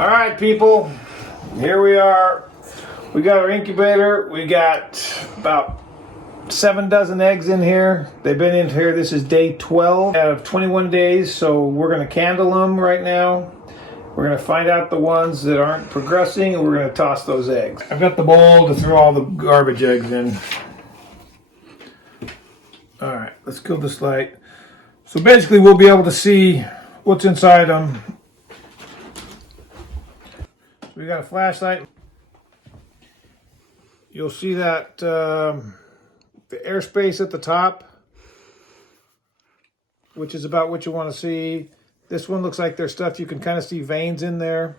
All right, people, here we are. We got our incubator. We got about 7 dozen eggs in here. They've been in here. This is day 12 out of 21 days. So we're going to candle them right now. We're going to find out the ones that aren't progressing, and we're going to toss those eggs. I've got the bowl to throw all the garbage eggs in. All right, let's kill this light. So basically, we'll be able to see what's inside them. We got a flashlight. You'll see that the airspace at the top, which is about what you want to see. This one looks like there's stuff you can kind of see veins in there.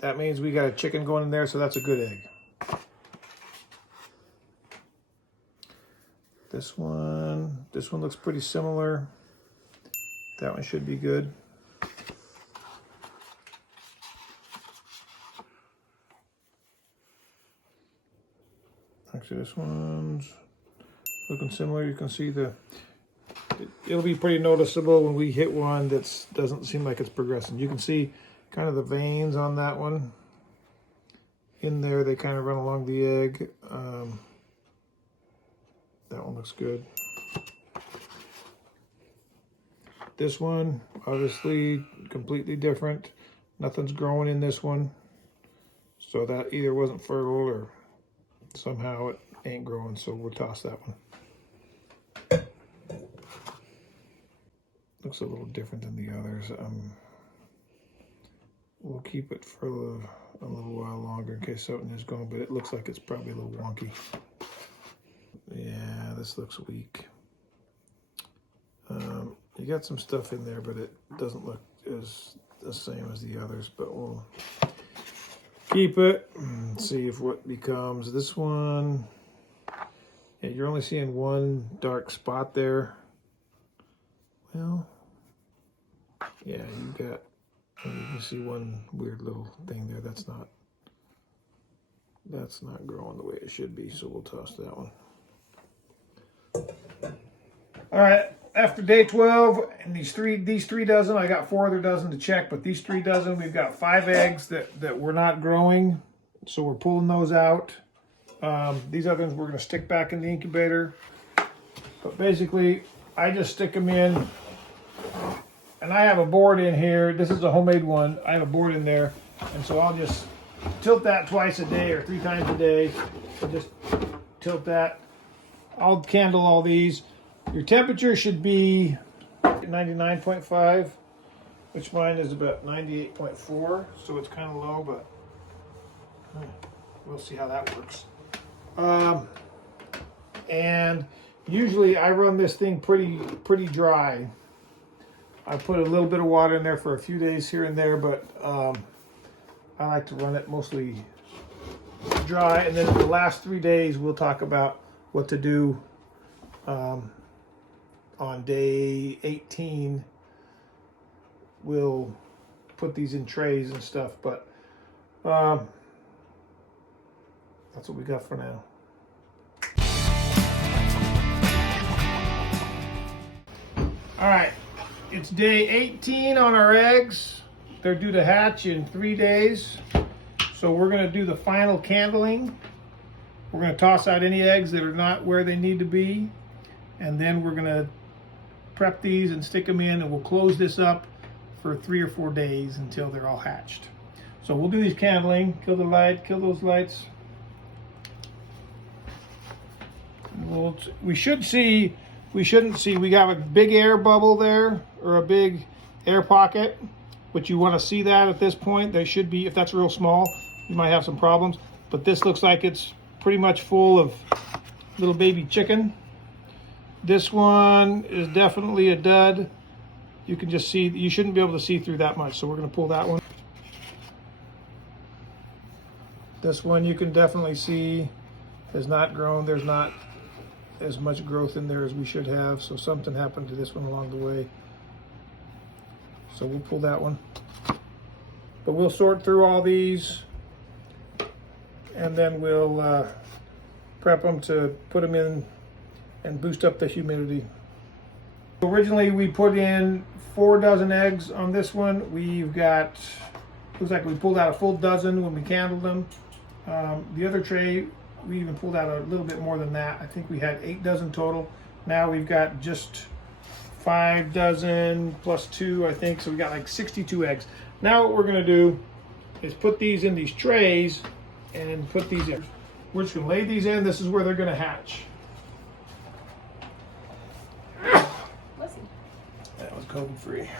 That means we got a chicken going in there, so that's a good egg. This one looks pretty similar. That one should be good. Actually, this one's looking similar. You can see it'll be pretty noticeable when we hit one that doesn't seem like it's progressing. You can see kind of the veins on that one. In there, they kind of run along the egg. That one looks good. This one, obviously, completely different. Nothing's growing in this one. So that either wasn't fertile or somehow it ain't growing, so we'll toss that one. Looks a little different than the others. We'll keep it for a little while longer in case something is going, but it looks like it's probably a little wonky. Yeah, this looks weak. You got some stuff in there, but it doesn't look as the same as the others, but we'll keep it and see if what becomes. This one, yeah, you're only seeing one dark spot there. Well, yeah, you can see one weird little thing there. That's not growing the way it should be, so we'll toss that one. All right, after day 12, and these three dozen, I got 4 other dozen to check, but these 3 dozen, we've got 5 eggs that were not growing, so we're pulling those out. These other ones we're going to stick back in the incubator, but basically, I just stick them in, and I have a board in here. This is a homemade one. I have a board in there, and so I'll just tilt that twice a day or 3 times a day. So just tilt that. I'll candle all these. Your temperature should be 99.5, which mine is about 98.4, so it's kind of low, but we'll see how that works. And usually I run this thing pretty dry. I put a little bit of water in there for a few days here and there, but I like to run it mostly dry. And then the last 3 days, we'll talk about what to do on day 18. We'll put these in trays and stuff, but that's what we got for now. All right, it's day 18 on our eggs. They're due to hatch in 3 days. So we're gonna do the final candling. We're gonna toss out any eggs that are not where they need to be. And then we're gonna prep these and stick them in, and we'll close this up for 3 or 4 days until they're all hatched. So we'll do these candling, kill the light, kill those lights. We shouldn't see, we got a big air bubble there, or a big air pocket, but you want to see that at this point. They should be, if that's real small, you might have some problems, but this looks like it's pretty much full of little baby chicken. This one is definitely a dud. You can just see, you shouldn't be able to see through that much, so we're going to pull that one. This one you can definitely see has not grown. There's not as much growth in there as we should have, so something happened to this one along the way. So we'll pull that one. But we'll sort through all these, and then we'll prep them to put them in and boost up the humidity. Originally we put in 4 dozen eggs on this one. We've got Looks like we pulled out a full dozen when we candled them. The other tray, we even pulled out a little bit more than that. I think we had 8 dozen total. Now we've got just 5 dozen plus 2, I think. So we got like 62 eggs. Now what we're gonna do is put these in these trays and put these in. We're just gonna lay these in. This is where they're gonna hatch. That was COVID free.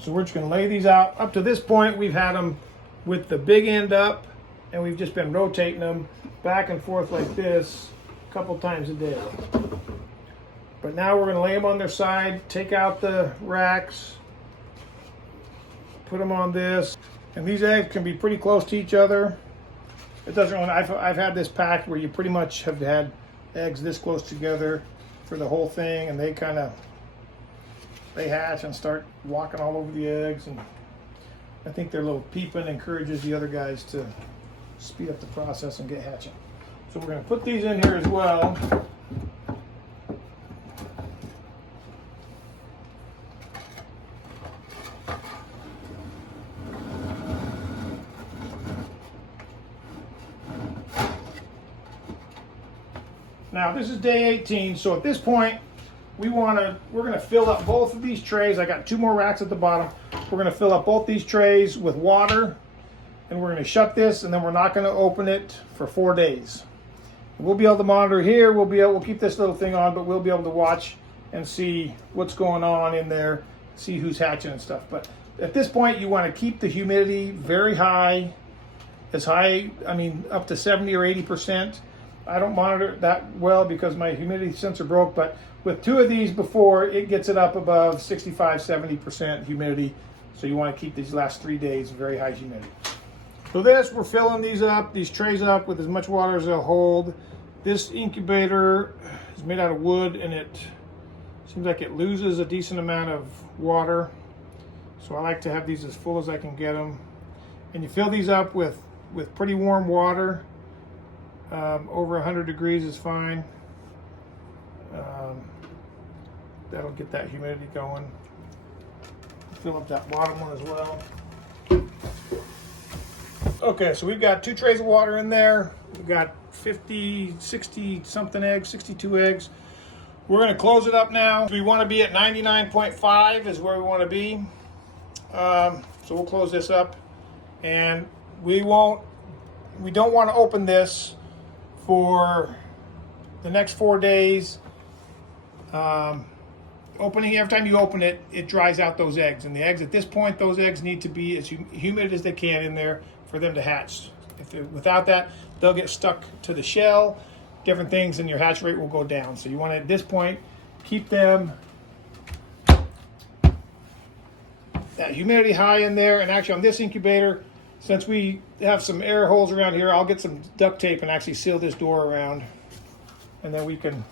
So we're just going to lay these out. Up to this point, we've had them with the big end up, and we've just been rotating them back and forth like this a couple times a day. But now we're going to lay them on their side, take out the racks, put them on this, and these eggs can be pretty close to each other. It doesn't really, I've had this packed where you pretty much have had eggs this close together for the whole thing, and they hatch and start walking all over the eggs, and I think their little peeping encourages the other guys to speed up the process and get hatching. So we're going to put these in here as well. Now this is day 18, so at this point we're going to fill up both of these trays. I got 2 more racks at the bottom. We're going to fill up both these trays with water, and we're going to shut this, and then we're not going to open it for 4 days. We'll be able to monitor here. We'll keep this little thing on, but we'll be able to watch and see what's going on in there, see who's hatching and stuff. But at this point, you want to keep the humidity very high, I mean, up to 70 or 80%. I don't monitor it that well because my humidity sensor broke, but with 2 of these before, it gets it up above 65, 70% humidity. So you want to keep these last 3 days very high humidity. So we're filling these trays up with as much water as they'll hold. This incubator is made out of wood, and it seems like it loses a decent amount of water. So I like to have these as full as I can get them. And you fill these up with pretty warm water. Over 100 degrees is fine. That'll get that humidity going. Fill up that bottom one as well. Okay, so we've got 2 trays of water in there. We've got 50, 60 something eggs, 62 eggs. We're going to close it up now. We want to be at 99.5 is where we want to be. So we'll close this up, and we don't want to open this for the next 4 days. Every time you open it, it dries out those eggs. And the eggs, at this point, those eggs need to be as humid as they can in there for them to hatch. Without that, they'll get stuck to the shell, different things, and your hatch rate will go down. So you want to, at this point, keep them that humidity high in there. And actually on this incubator, since we have some air holes around here, I'll get some duct tape and actually seal this door around. And then we can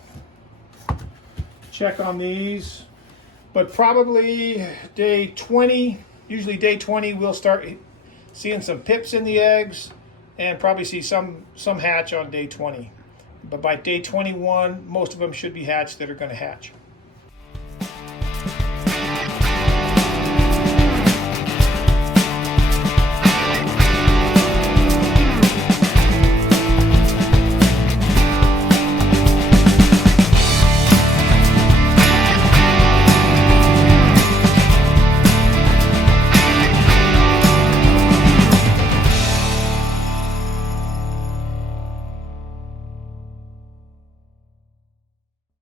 check on these. But probably day 20, usually day 20, we'll start seeing some pips in the eggs and probably see some hatch on day 20. But by day 21, most of them should be hatched that are going to hatch.